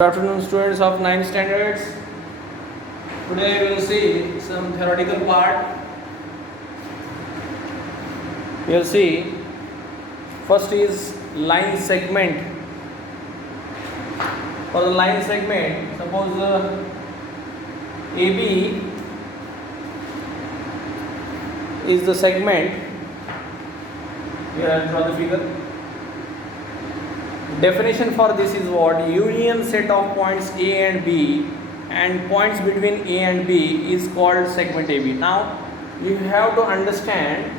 Good afternoon, students of 9th standards. Today we will see some theoretical part. We will see first is line segment. For the line segment, suppose AB is the segment. Here I will draw the figure. Definition for this is what? Union set of points A and B and points between A and B is called segment AB. Now you have to understand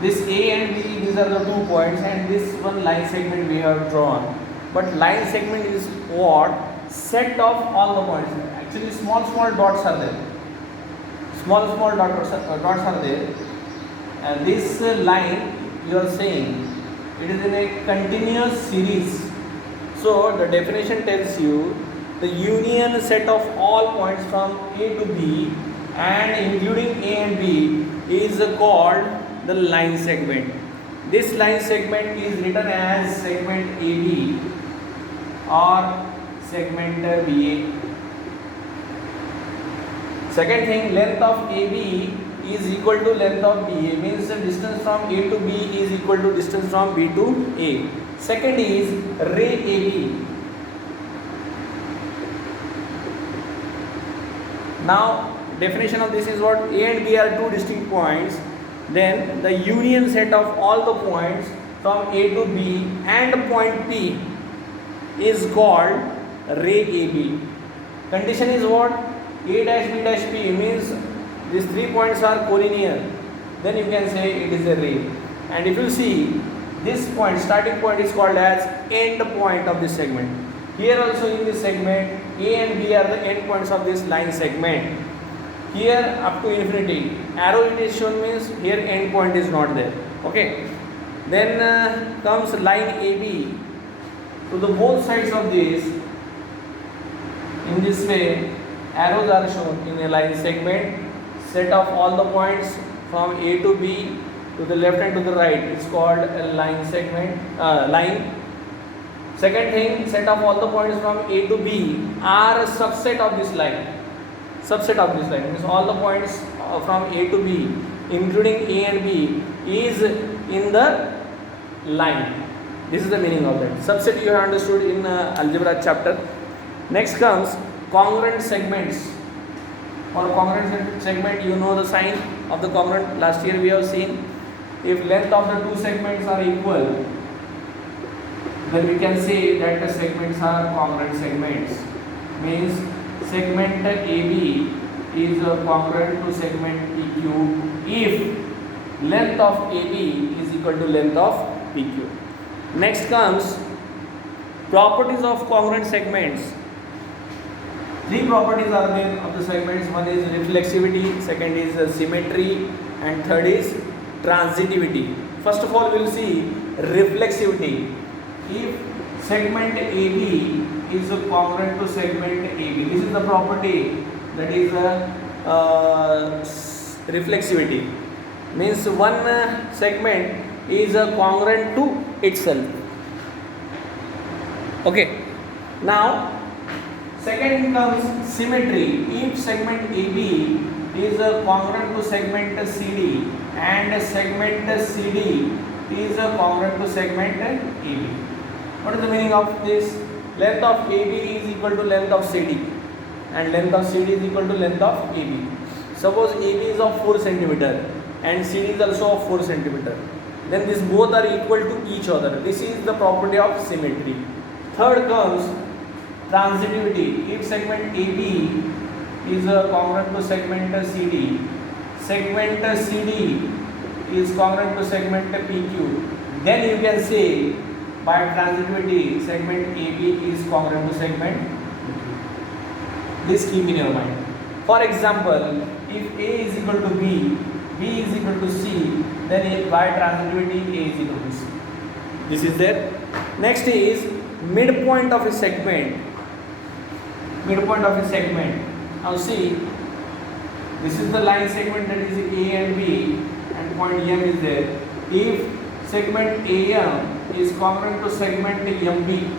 this A and B, these are the 2 points, and this one line segment we have drawn. But line segment is what? Set of all the points. Actually small dots are there. Small dots are there. And this line you are saying it is in a continuous series. So the definition tells you the union set of all points from A to B and including A and B is called the line segment. This line segment is written as segment AB or segment BA. Second thing, length of AB is equal to length of BA, means the distance from A to B is equal to distance from B to A. Second is ray AB. Now definition of this is what? A and B are 2 distinct points, then the union set of all the points from A to B and point P is called ray AB. Condition is what? A dash B dash P means these 3 points are collinear, then you can say it is a ray. And if you see, this point, starting point is called as end point of this segment. Here also in this segment, A and B are the end points of this line segment. Here up to infinity, arrow it is shown means here end point is not there. Okay. Then comes line AB. To the both sides of this, in this way, arrows are shown in a line segment. Set of all the points from A to B to the left and to the right is called a line segment, line. Second thing, set of all the points from A to B are a subset of this line. Subset of this line means all the points from A to B including A and B is in the line. This is the meaning of that. Subset you have understood in algebra chapter. Next comes congruent segments. For congruent segment, you know the sign of the congruent. Last year we have seen, if length of the 2 segments are equal, then we can say that the segments are congruent segments. Means segment AB is congruent to segment PQ if length of AB is equal to length of PQ. Next comes properties of congruent segments. 3 properties are there of the segments. One is reflexivity, second is symmetry, and third is transitivity. First of all, we will see reflexivity. If segment AB is congruent to segment AB, this is the property, that is reflexivity. Means one segment is congruent to itself. Okay. Now second comes symmetry. If segment AB is congruent to segment CD and segment CD is congruent to segment AB. What is the meaning of this? Length of AB is equal to length of CD and length of CD is equal to length of AB. Suppose AB is of 4 cm and CD is also of 4 cm. Then these both are equal to each other. This is the property of symmetry. Third comes transitivity. If segment AB is congruent to segment CD, segment CD is congruent to segment PQ, then you can say by transitivity segment AB is congruent to segment PQ. This keep in your mind. For example, if A is equal to B, B is equal to C, then by transitivity A is equal to C. This is there. Next is midpoint of a segment. Midpoint of a segment. Now see, this is the line segment, that is A and B, and point M is there. If segment AM is congruent to segment MB,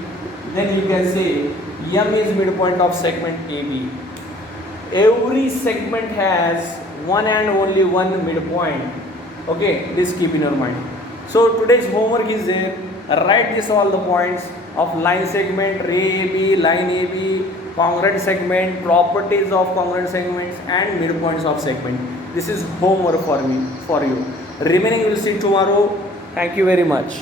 then you can say M is midpoint of segment AB. Every segment has one and only one midpoint. Okay, this keep in your mind. So today's homework is there. Write this all the points of line segment, ray AB, line AB, congruent segment, properties of congruent segments, and midpoints of segment. This is homework for you. Remaining we'll see tomorrow. Thank you very much.